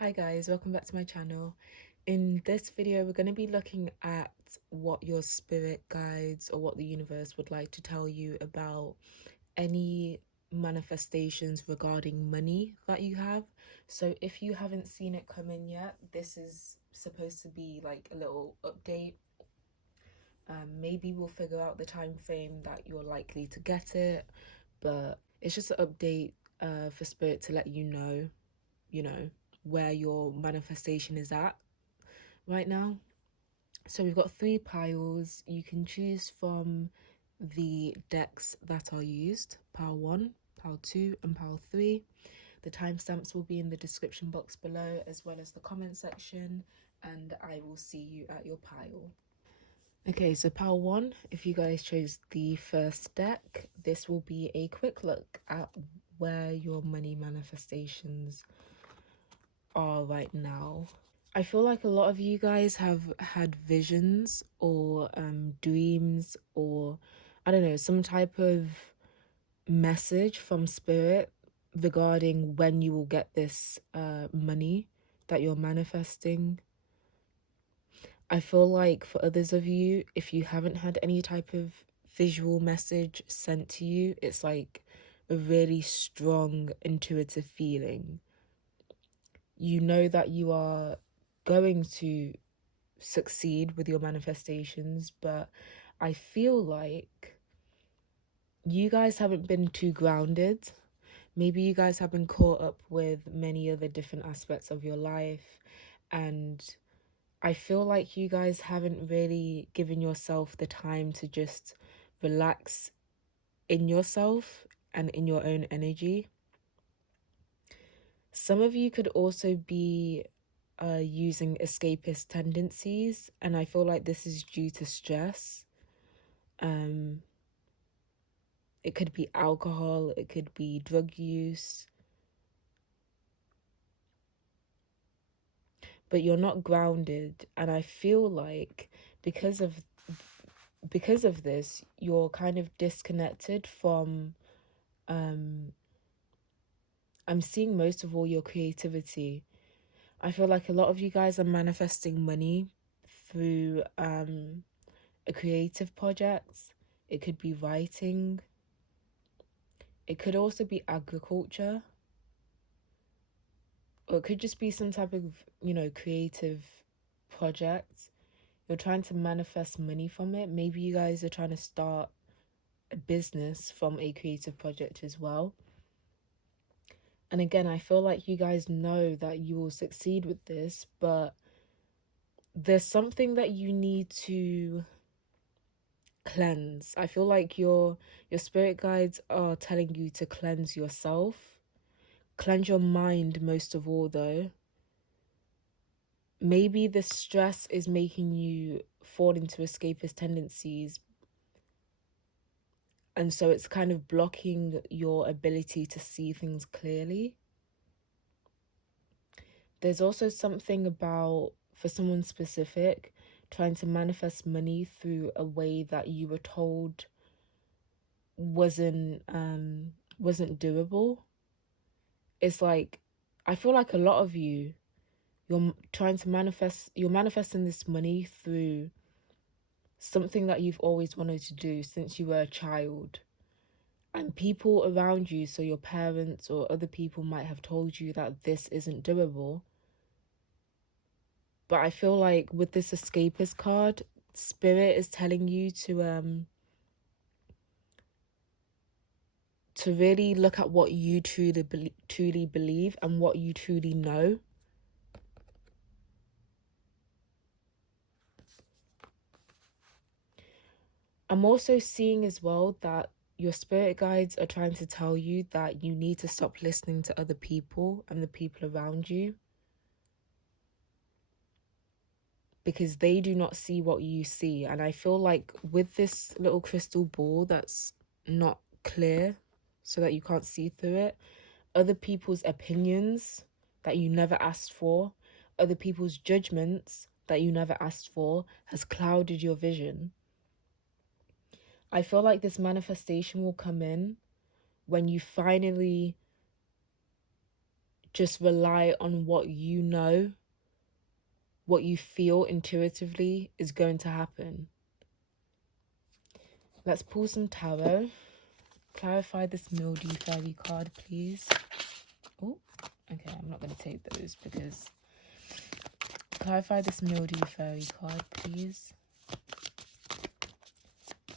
Hi guys, welcome back to my channel. In this video, we're going to be looking at what your spirit guides or what the universe would like to tell you about any manifestations regarding money that you have. So if you haven't seen it come in yet, this is supposed to be like a little update. Maybe we'll figure out the time frame that you're likely to get it, but it's just an update for spirit to let you know, where your manifestation is at right now. So we've got 3 piles. You can choose from the decks that are used: pile 1, pile 2, and pile 3. The timestamps will be in the description box below as well as the comment section, and I will see you at your pile. Okay, so pile 1, if you guys chose the first deck, this will be a quick look at where your money manifestations are right now. I feel like a lot of you guys have had visions or dreams or I don't know, some type of message from spirit regarding when you will get this money that you're manifesting. I feel like for others of you, if you haven't had any type of visual message sent to you, it's like a really strong intuitive feeling. You know that you are going to succeed with your manifestations, but I feel like you guys haven't been too grounded. Maybe you guys have been caught up with many other different aspects of your life, and I feel like you guys haven't really given yourself the time to just relax in yourself and in your own energy. Some of you could also be using escapist tendencies, and I feel like this is due to stress. It could be alcohol, it could be drug use, but you're not grounded. And I feel like because of this, you're kind of disconnected from I'm seeing most of all your creativity. I feel like a lot of you guys are manifesting money through a creative project. It could be writing. It could also be agriculture. Or it could just be some type of, creative project. You're trying to manifest money from it. Maybe you guys are trying to start a business from a creative project as well. And again, I feel like you guys know that you will succeed with this, but there's something that you need to cleanse. I feel like your spirit guides are telling you to cleanse yourself. Cleanse your mind most of all though. Maybe the stress is making you fall into escapist tendencies, and so it's kind of blocking your ability to see things clearly. There's also something about, for someone specific, trying to manifest money through a way that you were told wasn't doable. It's like, I feel like a lot of you're manifesting this money through something that you've always wanted to do since you were a child. And people around you, so your parents or other people, might have told you that this isn't doable. But I feel like with this escapist card, spirit is telling you to really look at what you truly believe and what you truly know. I'm also seeing as well that your spirit guides are trying to tell you that you need to stop listening to other people and the people around you, because they do not see what you see. And I feel like with this little crystal ball that's not clear so that you can't see through it, other people's opinions that you never asked for, other people's judgments that you never asked for, has clouded your vision. I feel like this manifestation will come in when you finally just rely on what you know, what you feel intuitively is going to happen. Let's pull some tarot. Clarify this mildew fairy card, please. Oh, okay, I'm not going to take those because... Clarify this mildew fairy card, please.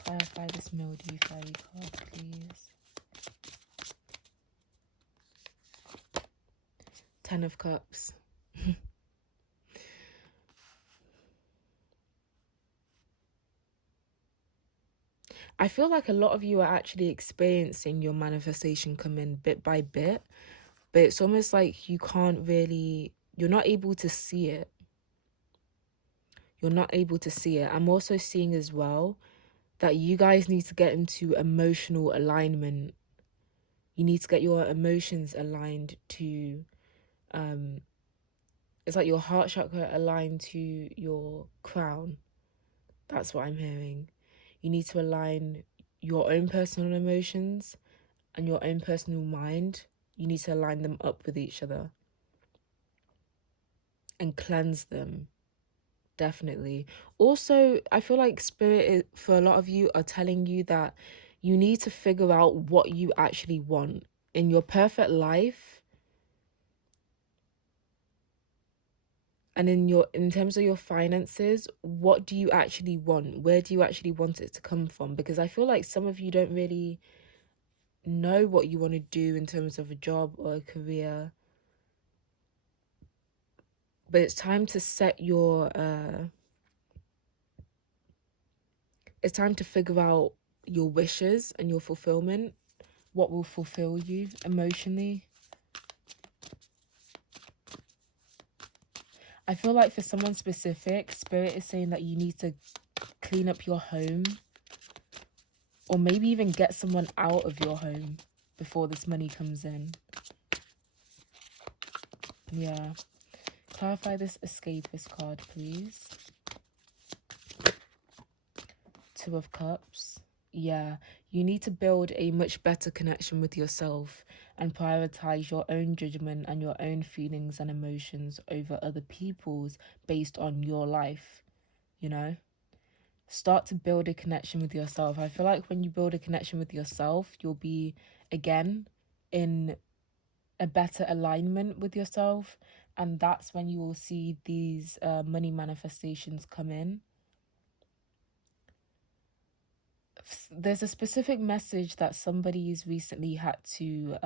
Clarify this mildew fairy card, please. 10 of Cups. I feel like a lot of you are actually experiencing your manifestation come in bit by bit, but it's almost like you can't really, you're not able to see it. You're not able to see it. I'm also seeing as well that you guys need to get into emotional alignment. You need to get your emotions aligned to, it's like your heart chakra aligned to your crown. That's what I'm hearing. You need to align your own personal emotions and your own personal mind. You need to align them up with each other and cleanse them. Definitely. Also, I feel like spirit, for a lot of you, are telling you that you need to figure out what you actually want in your perfect life, and in terms of your finances. What do you actually want? Where do you actually want it to come from? Because I feel like some of you don't really know what you want to do in terms of a job or a career, but it's time to set your it's time to figure out your wishes and your fulfillment, what will fulfill you emotionally. I feel like for someone specific, spirit is saying that you need to clean up your home, or maybe even get someone out of your home before this money comes in. Yeah. Clarify this escapist card, please. 2 of Cups. Yeah, you need to build a much better connection with yourself and prioritize your own judgment and your own feelings and emotions over other people's based on your life, you know? Start to build a connection with yourself. I feel like when you build a connection with yourself, you'll be, again, in a better alignment with yourself. And that's when you will see these money manifestations come in. There's a specific message that somebody's recently had to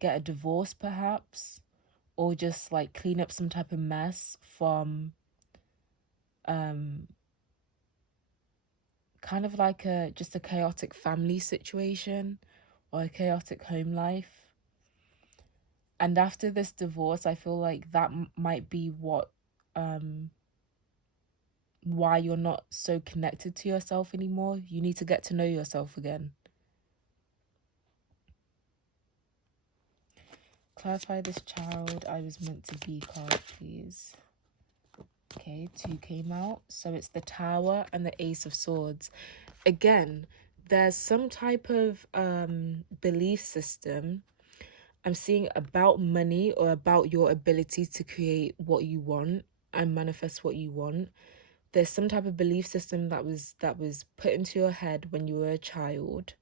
get a divorce, perhaps, or just like clean up some type of mess from kind of like just a chaotic family situation or a chaotic home life. And after this divorce, I feel like that might be what why you're not so connected to yourself anymore. You need to get to know yourself again. Clarify this child I was meant to be card, please. Okay, 2 came out. So it's the Tower and the Ace of Swords. Again, there's some type of belief system I'm seeing about money, or about your ability to create what you want and manifest what you want. There's some type of belief system that was put into your head when you were a child.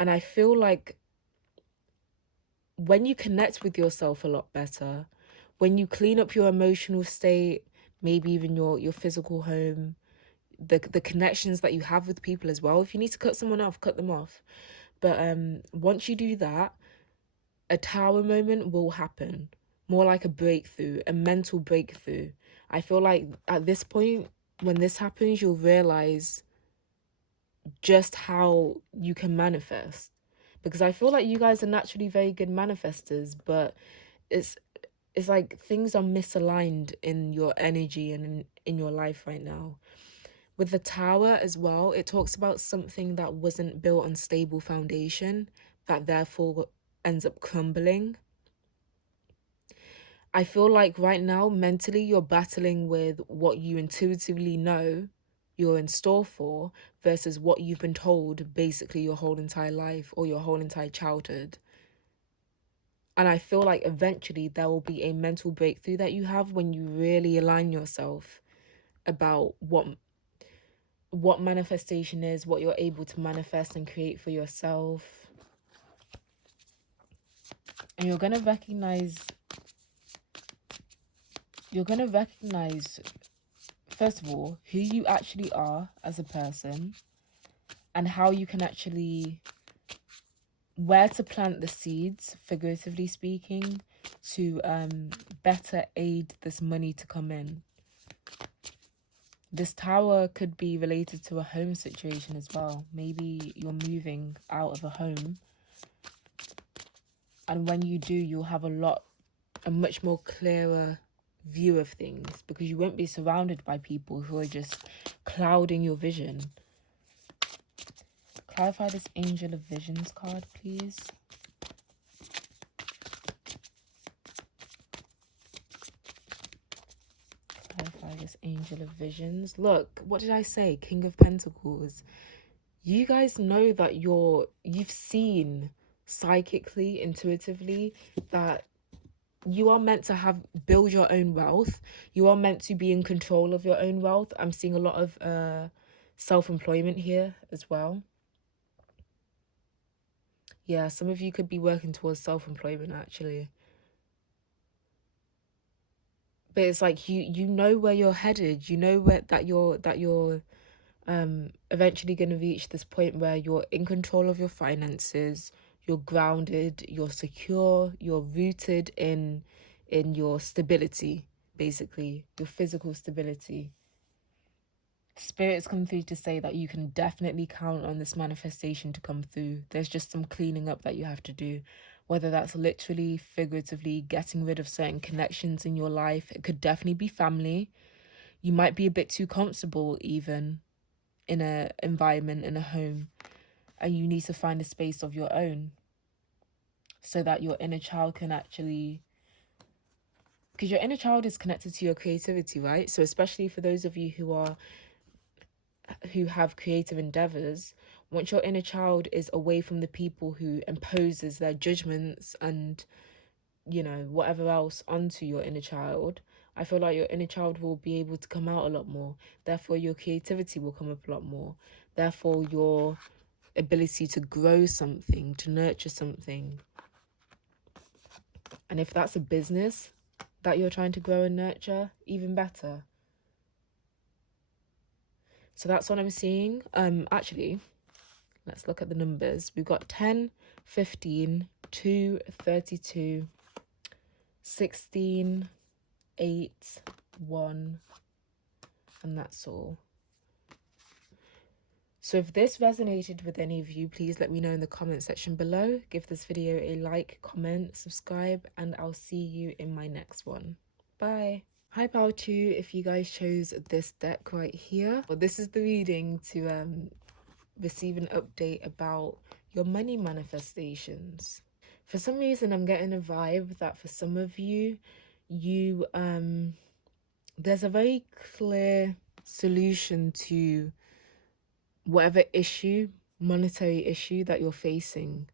And I feel like when you connect with yourself a lot better, when you clean up your emotional state, maybe even your physical home, the connections that you have with people as well. If you need to cut someone off, cut them off. But once you do that, a tower moment will happen. More like a breakthrough, a mental breakthrough. I feel like at this point, when this happens, you'll realize just how you can manifest. Because I feel like you guys are naturally very good manifestors, but it's like things are misaligned in your energy and in your life right now. With the Tower as well, it talks about something that wasn't built on stable foundation, that therefore ends up crumbling. I feel like right now, mentally, you're battling with what you intuitively know you're in store for versus what you've been told basically your whole entire life or your whole entire childhood. And I feel like eventually there will be a mental breakthrough that you have when you really align yourself about what manifestation is, what you're able to manifest and create for yourself. And you're going to recognize first of all who you actually are as a person, and how you can actually, where to plant the seeds, figuratively speaking, to better aid this money to come in. This tower could be related to a home situation as well. Maybe you're moving out of a home, and when you do, you'll have a much more clearer view of things, because you won't be surrounded by people who are just clouding your vision. Clarify this Angel of Visions card, please. Clarify this Angel of Visions. Look, what did I say? King of Pentacles. You guys know that you've seen psychically, intuitively, that you are meant to build your own wealth. You are meant to be in control of your own wealth. I'm seeing a lot of self-employment here as well. Yeah, some of you could be working towards self-employment actually. But it's like you know where you're headed. You know that you're eventually going to reach this point where you're in control of your finances, you're grounded, you're secure, you're rooted in your stability, basically, your physical stability. Spirits come through to say that you can definitely count on this manifestation to come through. There's just some cleaning up that you have to do, whether that's literally, figuratively, getting rid of certain connections in your life. It could definitely be family. You might be a bit too comfortable even in a environment, in a home, and you need to find a space of your own so that your inner child can actually, because your inner child is connected to your creativity, right? So especially for those of you who have creative endeavors, once your inner child is away from the people who imposes their judgments and, you know, whatever else onto your inner child, I feel like your inner child will be able to come out a lot more. Therefore your creativity will come up a lot more. Therefore your ability to grow something, to nurture something. And if that's a business that you're trying to grow and nurture, even better. So that's what I'm seeing. Actually, let's look at the numbers. We've got 10, 15, 2, 32, 16, 8, 1, and that's all. So if this resonated with any of you, please let me know in the comment section below. Give this video a like, comment, subscribe, and I'll see you in my next one. Bye. Hi Power 2, if you guys chose this deck right here. Well, this is the reading to receive an update about your money manifestations. For some reason, I'm getting a vibe that for some of you, there's a very clear solution to whatever issue, monetary issue that you're facing.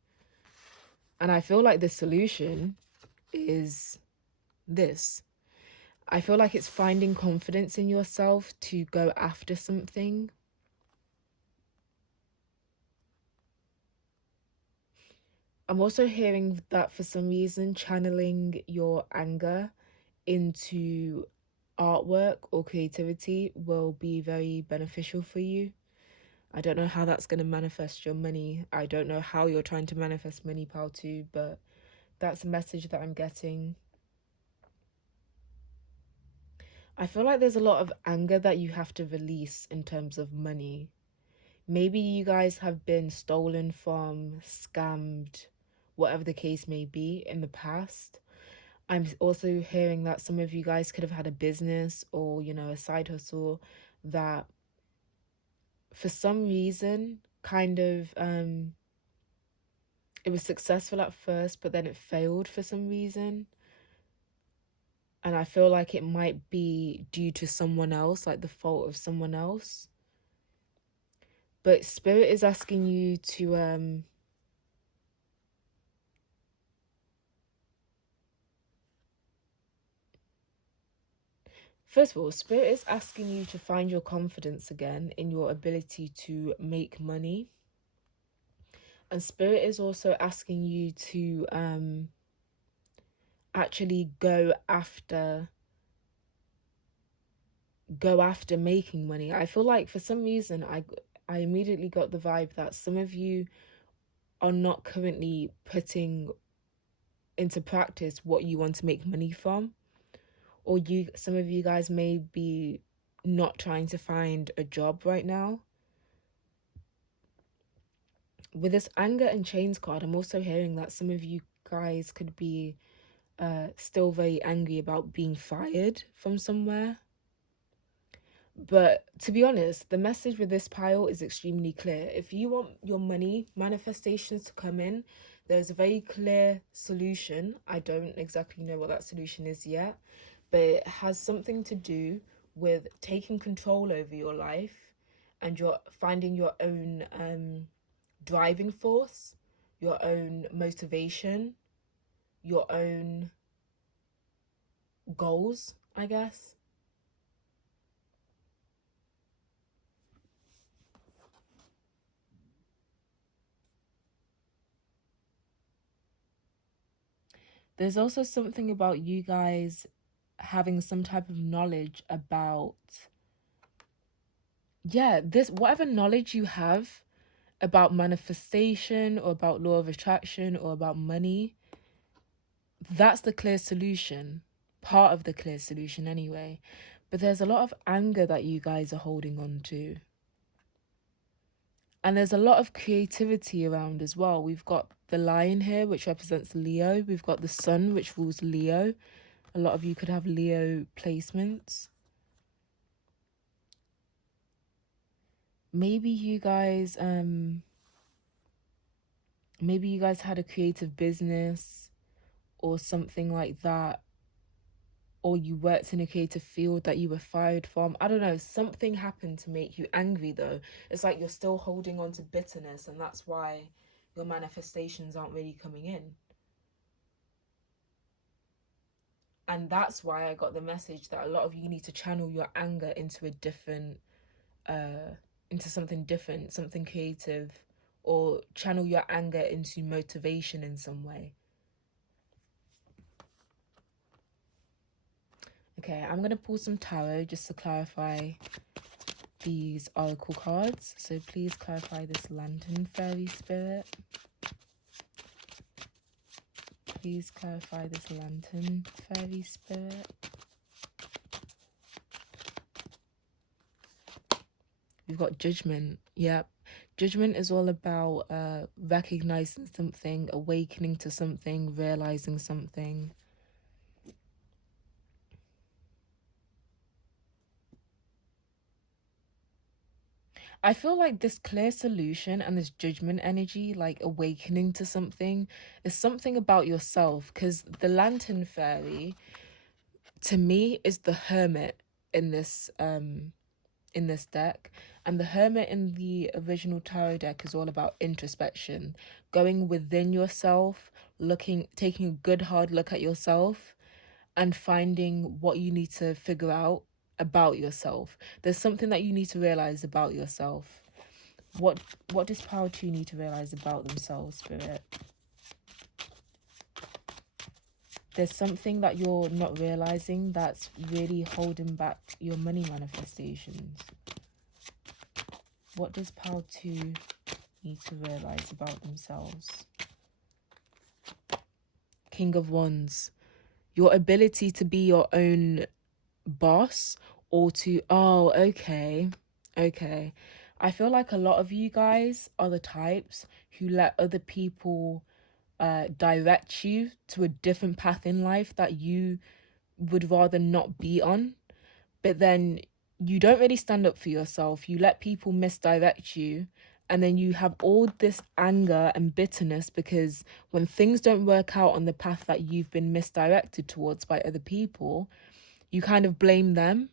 And I feel like the solution is this. I feel like it's finding confidence in yourself to go after something. I'm also hearing that for some reason, channeling your anger into artwork or creativity will be very beneficial for you. I don't know how that's going to manifest your money. I don't know how you're trying to manifest money, pal, too, but that's a message that I'm getting. I feel like there's a lot of anger that you have to release in terms of money. Maybe you guys have been stolen from, scammed, whatever the case may be in the past. I'm also hearing that some of you guys could have had a business or, you know, a side hustle that for some reason kind of it was successful at first, but then it failed for some reason. And I feel like it might be due to someone else, like the fault of someone else. But Spirit is asking you to First of all, Spirit is asking you to find your confidence again in your ability to make money. And Spirit is also asking you to actually go after making money. I feel like for some reason I immediately got the vibe that some of you are not currently putting into practice what you want to make money from, or some of you guys may be not trying to find a job right now. With this anger and chains card, I'm also hearing that some of you guys could be still very angry about being fired from somewhere. But to be honest, the message with this pile is extremely clear. If you want your money manifestations to come in, there's a very clear solution. I don't exactly know what that solution is yet, but it has something to do with taking control over your life and you're finding your own driving force, your own motivation, your own goals, I guess. There's also something about you guys having some type of knowledge about, yeah, this whatever knowledge you have about manifestation or about law of attraction or about money, that's the clear solution, part of the clear solution anyway. But there's a lot of anger that you guys are holding on to. And there's a lot of creativity around as well. We've got the lion here, which represents Leo. We've got the sun, which rules Leo. A lot of you could have Leo placements. Maybe you guys had a creative business or something like that, or you worked in a creative field that you were fired from. I don't know, something happened to make you angry though. It's like you're still holding on to bitterness, and that's why your manifestations aren't really coming in. And that's why I got the message that a lot of you need to channel your anger into a different into something different, something creative, or channel your anger into motivation in some way. Okay, I'm going to pull some tarot just to clarify these oracle cards. So please clarify this lantern fairy spirit. Please clarify this lantern fairy spirit. We've got judgment. Yep. Judgment is all about recognizing something, awakening to something, realizing something. I feel like this clear solution and this judgment energy, like awakening to something, is something about yourself. Because the lantern fairy, to me, is the hermit in this deck. And the hermit in the original tarot deck is all about introspection, going within yourself, taking a good hard look at yourself and finding what you need to figure out about yourself. There's something that you need to realize about yourself. What does Power 2 need to realize about themselves, Spirit? There's something that you're not realizing that's really holding back your money manifestations. What does Power 2 need to realize about themselves? King of Wands. Your ability to be your own boss, or to, oh, okay. I feel like a lot of you guys are the types who let other people direct you to a different path in life that you would rather not be on. But then you don't really stand up for yourself. You let people misdirect you. And then you have all this anger and bitterness because when things don't work out on the path that you've been misdirected towards by other people, you kind of blame them.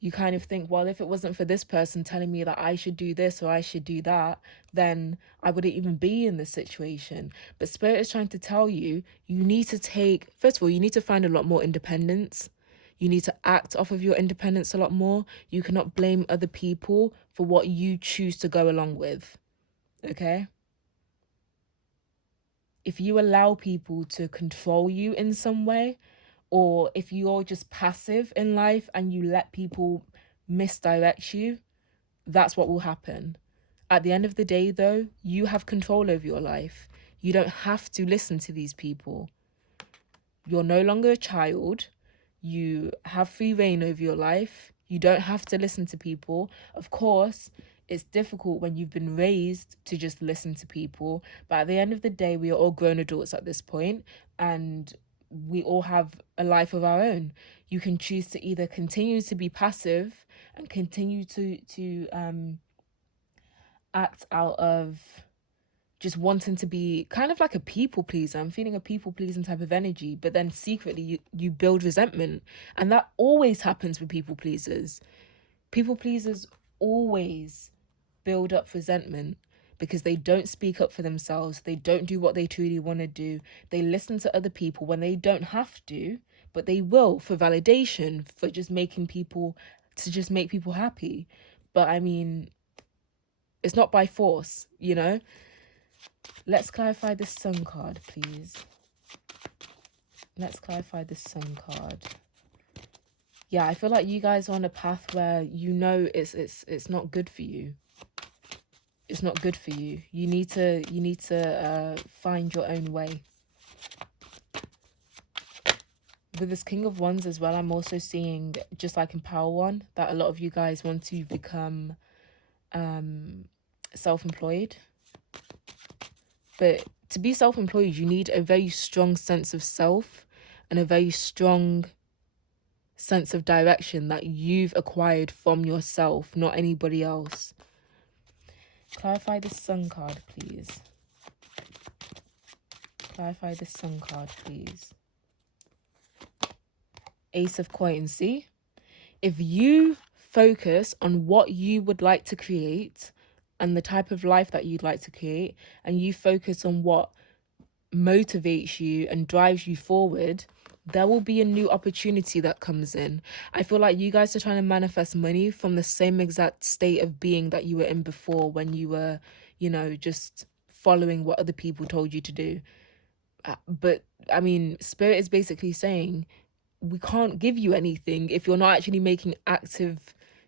You kind of think, well, if it wasn't for this person telling me that I should do this or I should do that, then I wouldn't even be in this situation. But Spirit is trying to tell you, you need to take, first of all, you need to find a lot more independence. You need to act off of your independence a lot more. You cannot blame other people for what you choose to go along with. Okay? If you allow people to control you in some way, or if you're just passive in life and you let people misdirect you, that's what will happen. At the end of the day, though, you have control over your life. You don't have to listen to these people. You're no longer a child. You have free reign over your life. You don't have to listen to people. Of course, it's difficult when you've been raised to just listen to people. But at the end of the day, we are all grown adults at this point, and we all have a life of our own. You can choose to either continue to be passive and continue to act out of just wanting to be kind of like a people pleaser. I'm feeling a people pleasing type of energy, but then secretly you build resentment. And that always happens with people pleasers. People pleasers always build up resentment because they don't speak up for themselves. They don't do what they truly want to do. They listen to other people when they don't have to, but they will for validation, for just making people, to just make people happy. But I mean, it's not by force, you know? Let's clarify this sun card, please. Let's clarify this sun card. Yeah, I feel like you guys are on a path where you know it's not good for you. It's not good for you. You need to find your own way. With this King of Wands as well, I'm also seeing, just like in Power One, that a lot of you guys want to become self-employed. But to be self-employed, you need a very strong sense of self and a very strong sense of direction that you've acquired from yourself, not anybody else. Clarify the Sun card, please. Clarify the Sun card, please. Ace of Coins, see? If you focus on what you would like to create and the type of life that you'd like to create, and you focus on what motivates you and drives you forward, there will be a new opportunity that comes in. I feel like you guys are trying to manifest money from the same exact state of being that you were in before, when you were, you know, just following what other people told you to do. But I mean, Spirit is basically saying, we can't give you anything if you're not actually making active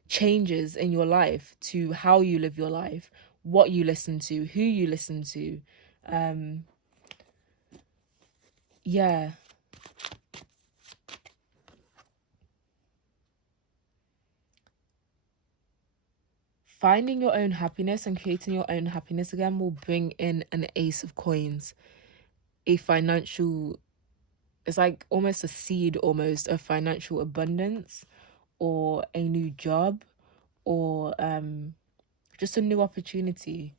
changes in your life to how you live your life, what you listen to, who you listen to. Yeah. Finding your own happiness and creating your own happiness again will bring in an Ace of Coins, a financial, it's like almost a seed, almost of financial abundance, or a new job, or just a new opportunity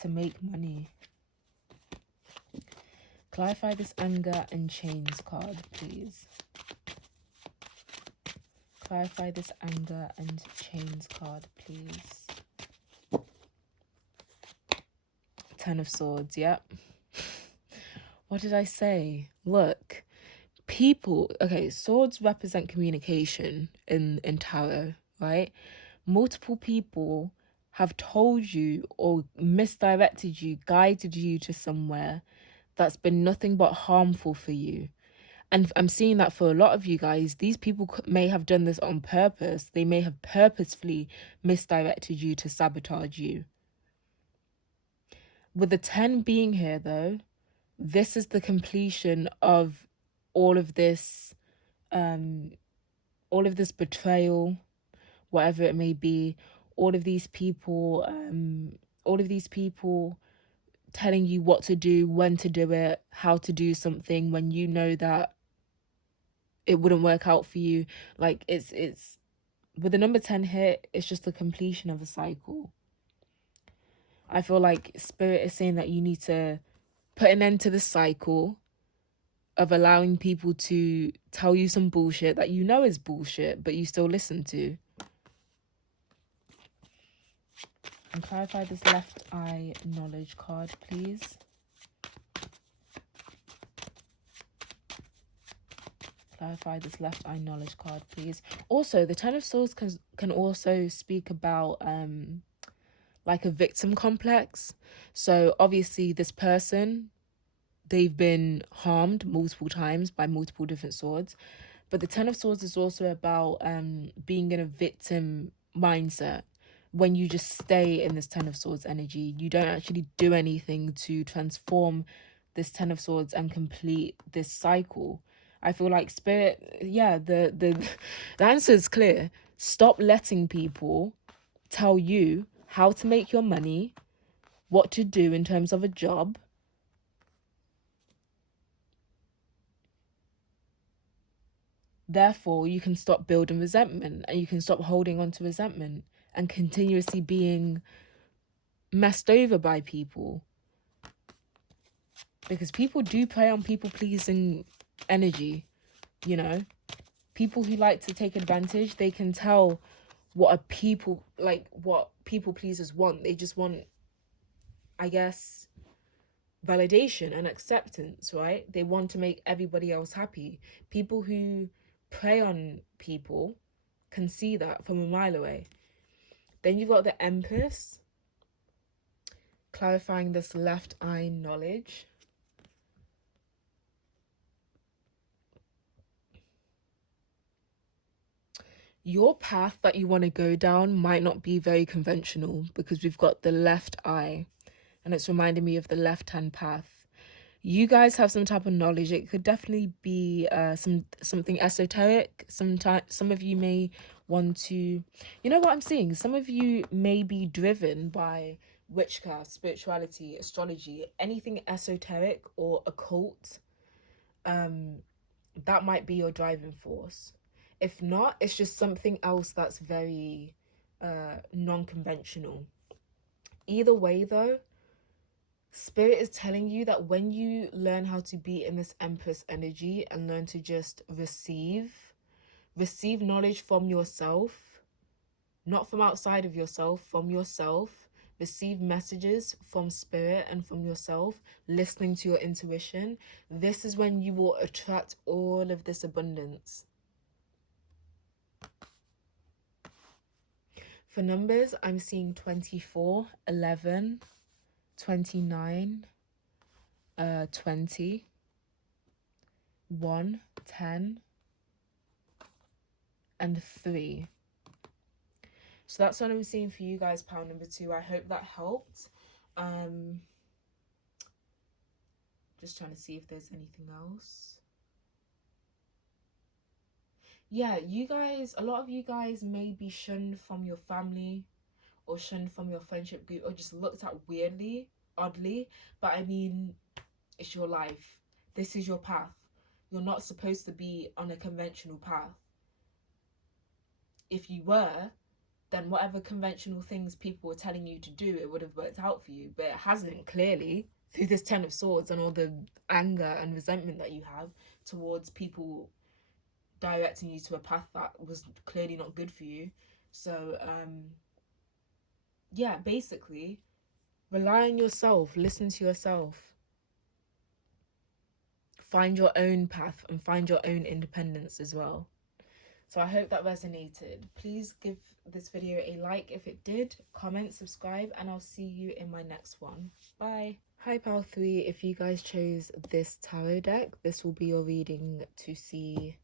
to make money. Clarify this Anger and Chains card, please. Clarify this Anger and Chains card, please. Ten of Swords, yep. What did I say? Look, people, okay, swords represent communication in tarot, right? Multiple people have told you or misdirected you, guided you to somewhere that's been nothing but harmful for you. And I'm seeing that for a lot of you guys, these people may have done this on purpose. They may have purposefully misdirected you to sabotage you. With the 10 being here, though, this is the completion of all of this betrayal, whatever it may be, all of these people telling you what to do, when to do it, how to do something when you know that it wouldn't work out for you. Like, it's with the number 10 here, it's just the completion of a cycle. I feel like Spirit is saying that you need to put an end to the cycle of allowing people to tell you some bullshit that you know is bullshit, but you still listen to. And clarify this Left Eye Knowledge card, please. Clarify this left eye knowledge card, please. Also, the Ten of Swords can also speak about like a victim complex. So obviously this person, they've been harmed multiple times by multiple different swords. But the Ten of Swords is also about being in a victim mindset. When you just stay in this Ten of Swords energy, you don't actually do anything to transform this Ten of Swords and complete this cycle. I feel like spirit, yeah, the answer is clear. Stop letting people tell you how to make your money, what to do in terms of a job. Therefore, you can stop building resentment and you can stop holding on to resentment and continuously being messed over by people. Because people do play on people pleasing energy, you know? People who like to take advantage, they can tell what people pleasers want. They just want, I guess, validation and acceptance, right? They want to make everybody else happy. People who prey on people can see that from a mile away. Then you've got the Empress, clarifying this left eye knowledge. Your path that you want to go down might not be very conventional because we've got the left eye and it's reminding me of the left-hand path. You guys have some type of knowledge. It could definitely be something esoteric. Some of you may want to, you know what I'm seeing? Some of you may be driven by witchcraft, spirituality, astrology, anything esoteric or occult. That might be your driving force. If not, it's just something else that's very non-conventional. Either way, though, Spirit is telling you that when you learn how to be in this Empress energy and learn to just receive knowledge from yourself, not from outside of yourself, from yourself, receive messages from Spirit and from yourself, listening to your intuition, this is when you will attract all of this abundance. For numbers, I'm seeing 24, 11, 29, 20, 1, 10, and 3. So that's what I'm seeing for you guys, pile number 2. I hope that helped. Just trying to see if there's anything else. Yeah, you guys, a lot of you guys may be shunned from your family or shunned from your friendship group or just looked at weirdly, oddly. But I mean, it's your life. This is your path. You're not supposed to be on a conventional path. If you were, then whatever conventional things people were telling you to do, it would have worked out for you. But it hasn't, clearly, through this Ten of Swords and all the anger and resentment that you have towards people directing you to a path that was clearly not good for you. So yeah, basically rely on yourself, listen to yourself, find your own path and find your own independence as well. So I hope that resonated. Please give this video a like if it did, comment, subscribe, and I'll see you in my next one. Bye. Hi Pal 3, if you guys chose this tarot deck, this will be your reading to see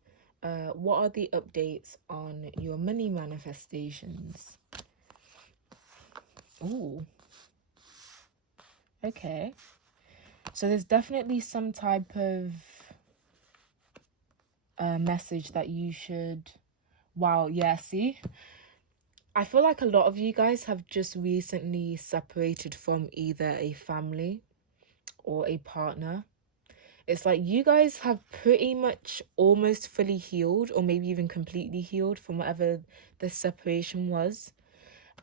what are the updates on your money manifestations. Ooh. Okay. So there's definitely some type of message that you should... Wow, yeah, see? I feel like a lot of you guys have just recently separated from either a family or a partner. It's like you guys have pretty much almost fully healed or maybe even completely healed from whatever the separation was.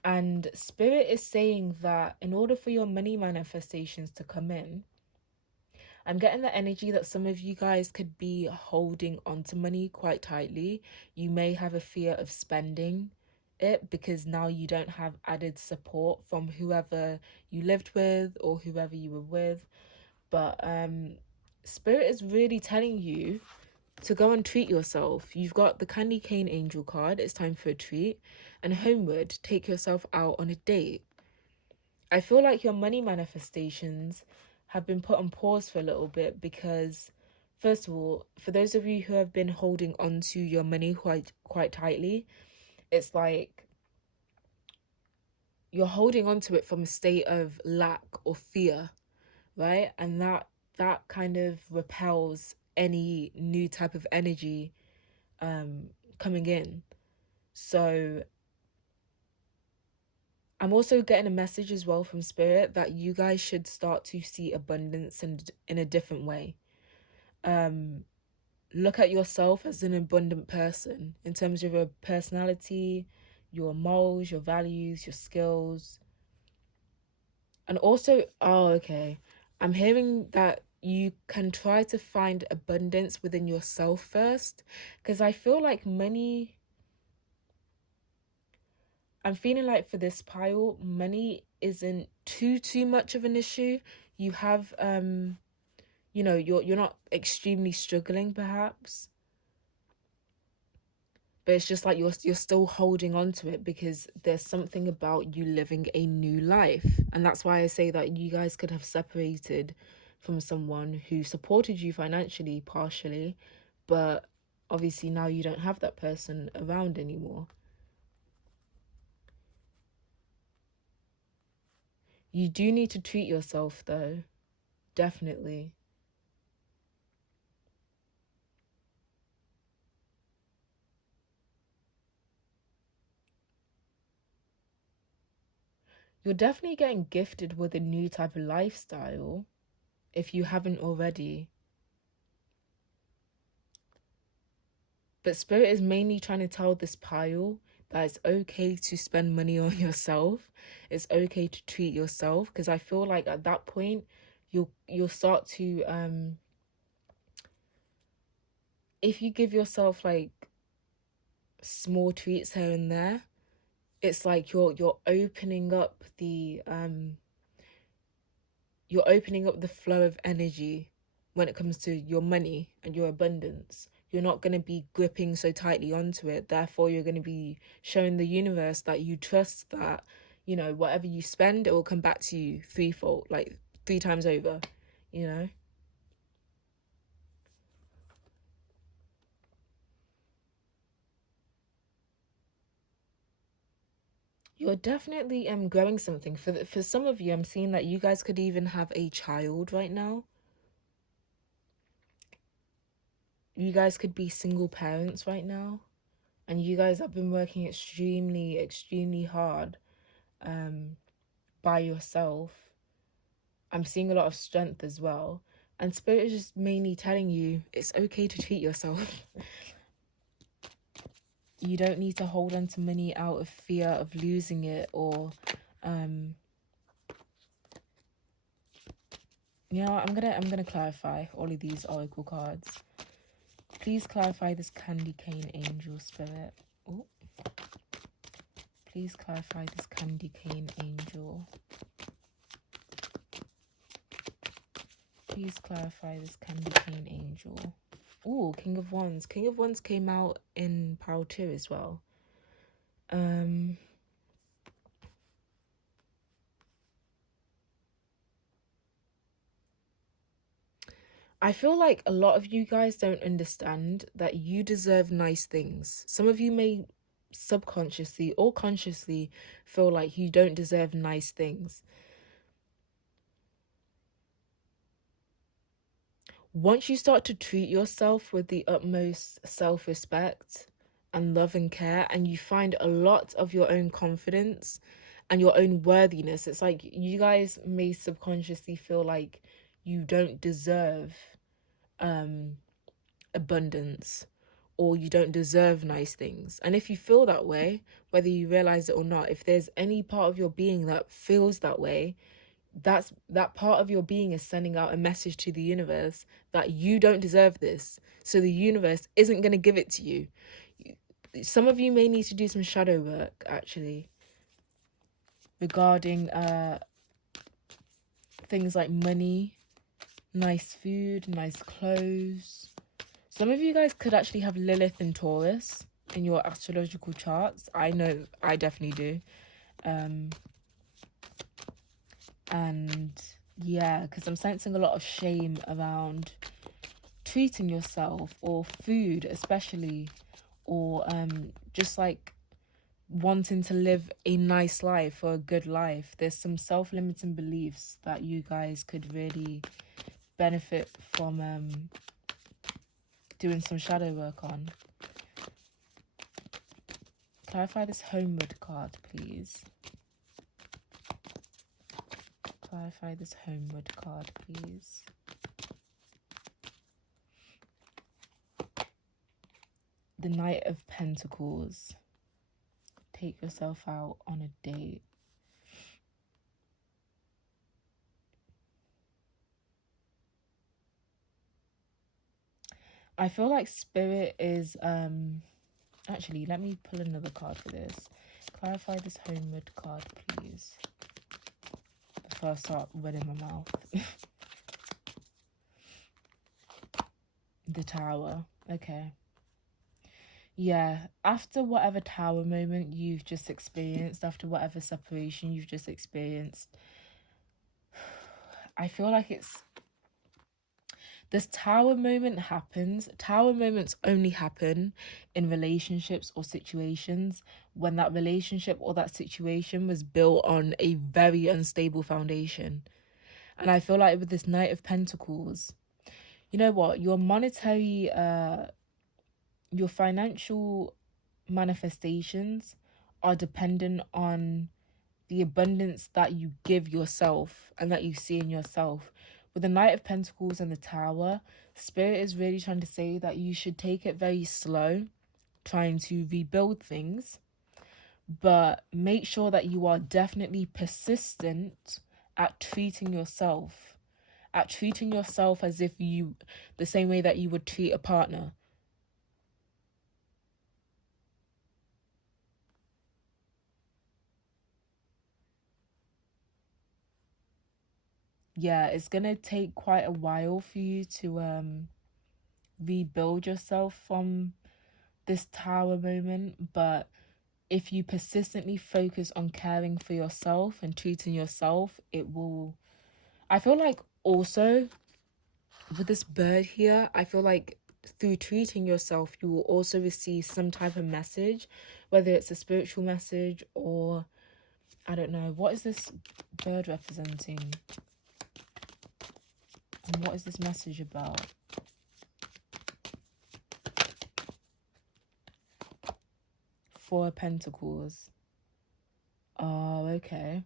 And Spirit is saying that in order for your money manifestations to come in, I'm getting the energy that some of you guys could be holding onto money quite tightly. You may have a fear of spending it because now you don't have added support from whoever you lived with or whoever you were with. But Spirit is really telling you to go and treat yourself. You've got the candy cane angel card, it's time for a treat. And homeward, take yourself out on a date. I feel like your money manifestations have been put on pause for a little bit because, first of all, for those of you who have been holding on to your money quite tightly, it's like you're holding on to it from a state of lack or fear, right? And that kind of repels any new type of energy coming in. So I'm also getting a message as well from Spirit that you guys should start to see abundance in a different way. Look at yourself as an abundant person in terms of your personality, your morals, your values, your skills. And also, I'm hearing that you can try to find abundance within yourself first, because I feel like money, I'm feeling like for this pile, money isn't too much of an issue. You have you're not extremely struggling perhaps, but it's just like you're still holding on to it because there's something about you living a new life. And that's why I say that you guys could have separated from someone who supported you financially partially, but obviously now you don't have that person around anymore. You do need to treat yourself though, definitely. You're definitely getting gifted with a new type of lifestyle if you haven't already. But Spirit is mainly trying to tell this pile that it's okay to spend money on yourself. It's okay to treat yourself, because I feel like at that point you'll start to if you give yourself like small treats here and there, it's like you're opening up the flow of energy when it comes to your money and your abundance. You're not going to be gripping so tightly onto it. Therefore, you're going to be showing the universe that you trust that, whatever you spend, it will come back to you threefold, like 3 times over, you know? You're definitely growing something. For some of you, I'm seeing that you guys could even have a child right now. You guys could be single parents right now. And you guys have been working extremely hard by yourself. I'm seeing a lot of strength as well. And Spirit is just mainly telling you it's okay to treat yourself. You don't need to hold on to money out of fear of losing it or I'm gonna clarify all of these oracle cards. Please clarify this candy cane angel, Spirit. Oh, please clarify this candy cane angel. Please clarify this candy cane angel. Ooh, King of Wands. King of Wands came out in Pile 2 as well. I feel like a lot of you guys don't understand that you deserve nice things. Some of you may subconsciously or consciously feel like you don't deserve nice things. Once you start to treat yourself with the utmost self-respect and love and care, and you find a lot of your own confidence and your own worthiness, it's like you guys may subconsciously feel like you don't deserve abundance or you don't deserve nice things. And if you feel that way, whether you realize it or not, if there's any part of your being that feels that way, that part of your being is sending out a message to the universe that you don't deserve this. So the universe isn't going to give it to you. Some of you may need to do some shadow work actually regarding things like money, nice food, nice clothes, Some of you guys could actually have Lilith in Taurus in your astrological charts. I know I definitely do. And yeah, because I'm sensing a lot of shame around treating yourself, or food especially, or just like wanting to live a nice life or a good life. There's some self-limiting beliefs that you guys could really benefit from doing some shadow work on. Clarify this homeward card, please. Clarify this homeward card, please. The Knight of Pentacles. Take yourself out on a date. I feel like Spirit is actually, let me pull another card for this. Clarify this homeward card, please, before I start running my mouth. The Tower. Okay. Yeah, after whatever Tower moment you've just experienced, after whatever separation you've just experienced, I feel like this Tower moment happens. Tower moments only happen in relationships or situations when that relationship or that situation was built on a very unstable foundation. And I feel like with this Knight of Pentacles, you know what, your financial manifestations are dependent on the abundance that you give yourself and that you see in yourself. With the Knight of Pentacles and the Tower, Spirit is really trying to say that you should take it very slow, trying to rebuild things, but make sure that you are definitely persistent at treating yourself, as if the same way that you would treat a partner. Yeah, it's gonna take quite a while for you to rebuild yourself from this Tower moment, but if you persistently focus on caring for yourself and treating yourself, it will. I feel like also with this bird here, I feel like through treating yourself, you will also receive some type of message, whether it's a spiritual message or I don't know. What is this bird representing? And what is this message about? Four of Pentacles. Oh, okay.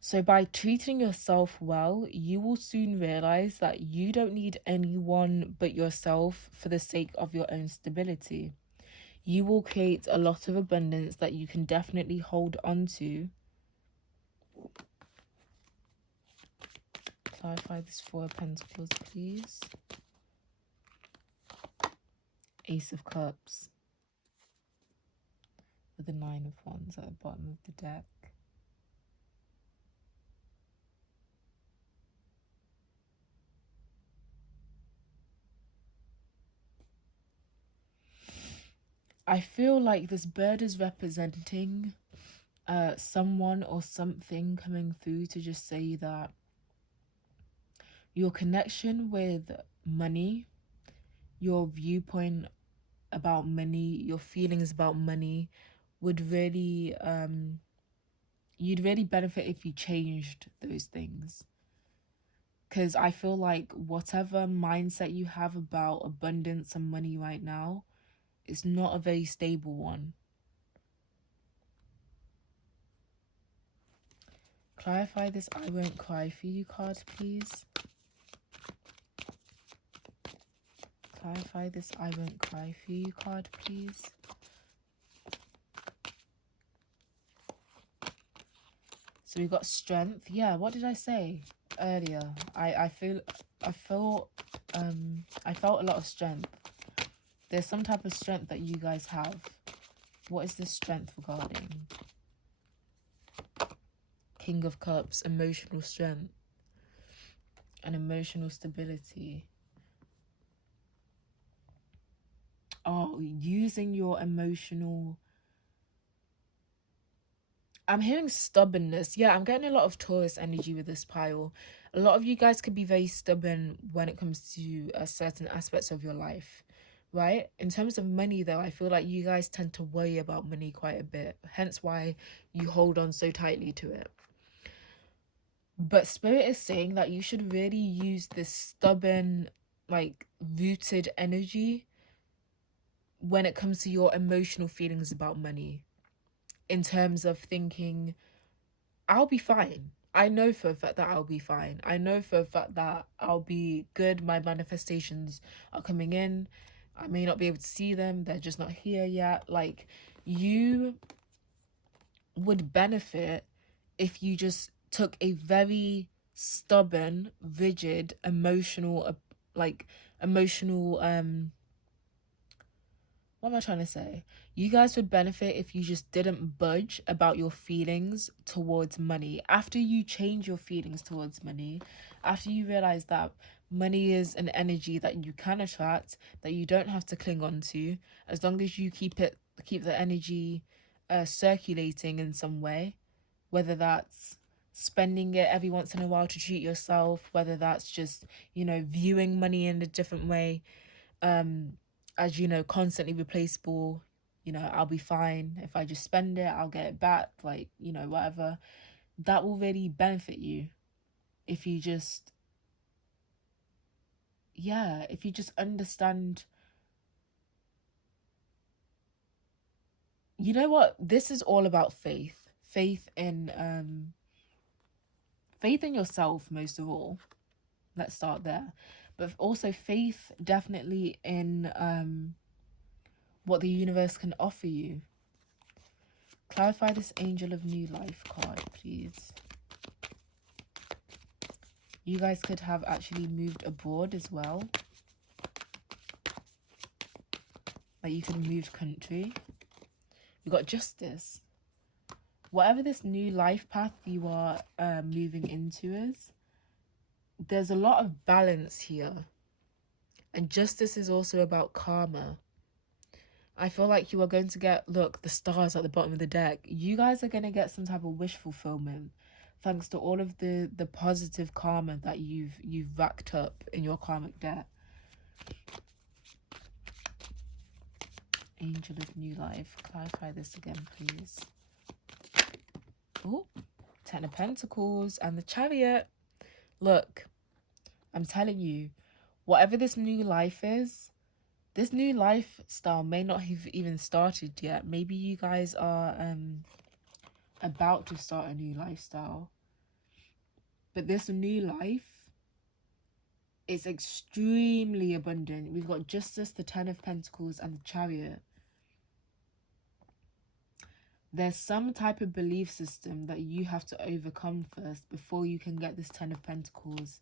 So by treating yourself well, you will soon realize that you don't need anyone but yourself for the sake of your own stability. You will create a lot of abundance that you can definitely hold on to. Clarify this Four of Pentacles, please. Ace of Cups. With the Nine of Wands at the bottom of the deck. I feel like this bird is representing someone or something coming through to just say that your connection with money, your viewpoint about money, your feelings about money would really you'd really benefit if you changed those things. Because I feel like whatever mindset you have about abundance and money right now, it's not a very stable one. Clarify this I won't cry for you card, please. Clarify this I won't cry for you card, please. So we got strength. Yeah, what did I say earlier? I felt a lot of strength. There's some type of strength that you guys have. What is this strength regarding? King of Cups, emotional strength. and emotional stability. Oh, using your emotional... I'm hearing stubbornness. Yeah, I'm getting a lot of Taurus energy with this pile. A lot of you guys could be very stubborn when it comes to certain aspects of your life, right? In terms of money, though, I feel like you guys tend to worry about money quite a bit, hence why you hold on so tightly to it. But Spirit is saying that you should really use this stubborn, like, rooted energy when it comes to your emotional feelings about money, in terms of thinking, I'll be fine. I know for a fact that I'll be fine. I know for a fact that I'll be good. My manifestations are coming in. I may not be able to see them. They're just not here yet. Like, you would benefit if you just took a very stubborn, rigid, emotional, like, emotional, what am I trying to say? You guys would benefit if you just didn't budge about your feelings towards money. After you change your feelings towards money, after you realize that money is an energy that you can attract, that you don't have to cling on to, as long as you keep the energy circulating in some way, whether that's spending it every once in a while to treat yourself, whether that's just, viewing money in a different way, as constantly replaceable. I'll be fine if I just spend it, I'll get it back, like, whatever. That will really benefit you if you just understand. You know what, this is all about faith in yourself, most of all. Let's start there. But also faith definitely in what the universe can offer you. Clarify this Angel of New Life card, please. You guys could have actually moved abroad as well. Like, you could have moved country. We got Justice. Whatever this new life path you are moving into is, there's a lot of balance here. And Justice is also about karma. I feel like you are going to get, look, the stars at the bottom of the deck. You guys are going to get some type of wish fulfillment thanks to all of the positive karma that you've racked up in your karmic debt. Angel of New Life, clarify this again, please. Oh, Ten of Pentacles and the Chariot. Look, I'm telling you, whatever this new life is, this new lifestyle may not have even started yet. Maybe you guys are about to start a new lifestyle. But this new life is extremely abundant. We've got Justice, the Ten of Pentacles, and the Chariot. There's some type of belief system that you have to overcome first before you can get this Ten of Pentacles.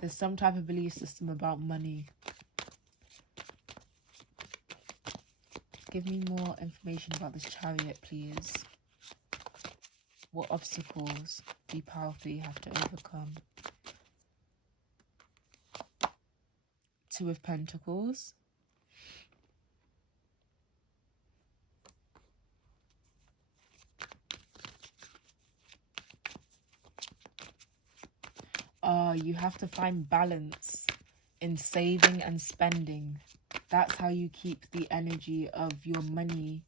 There's some type of belief system about money. Give me more information about this Chariot, please. What obstacles do you powerfully have to overcome? Two of Pentacles. You have to find balance in saving and spending. That's how you keep the energy of your money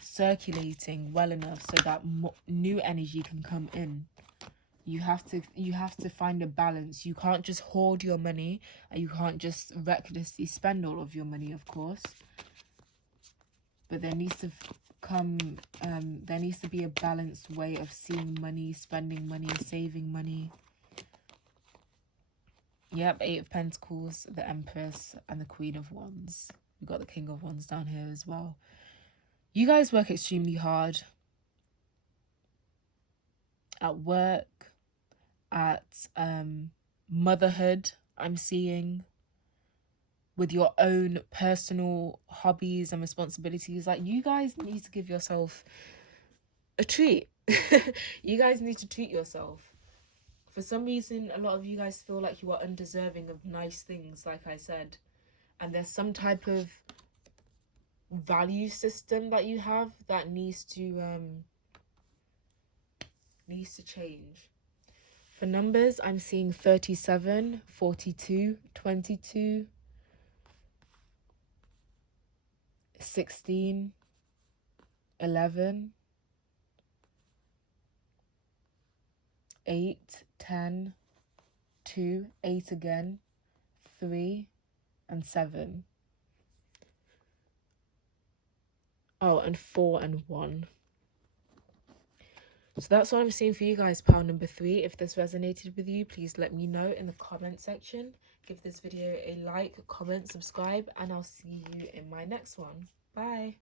circulating well enough so that new energy can come in. You have to find a balance. You can't just hoard your money, and you can't just recklessly spend all of your money, of course. But there needs to be a balanced way of seeing money, spending money, saving money. Yep, Eight of Pentacles, the Empress, and the Queen of Wands. We've got the King of Wands down here as well. You guys work extremely hard at work, at motherhood, I'm seeing, with your own personal hobbies and responsibilities. Like, you guys need to give yourself a treat. You guys need to treat yourself For some reason, a lot of you guys feel like you are undeserving of nice things, like I said. And there's some type of value system that you have that needs to change. For numbers, I'm seeing 37, 42, 22, 16, 11, 8, 10, 2, 8 again, 3, and 7. Oh, and 4 and 1. So that's what I'm seeing for you guys, pile number 3. If this resonated with you, please let me know in the comment section. Give this video a like, comment, subscribe, and I'll see you in my next one. Bye.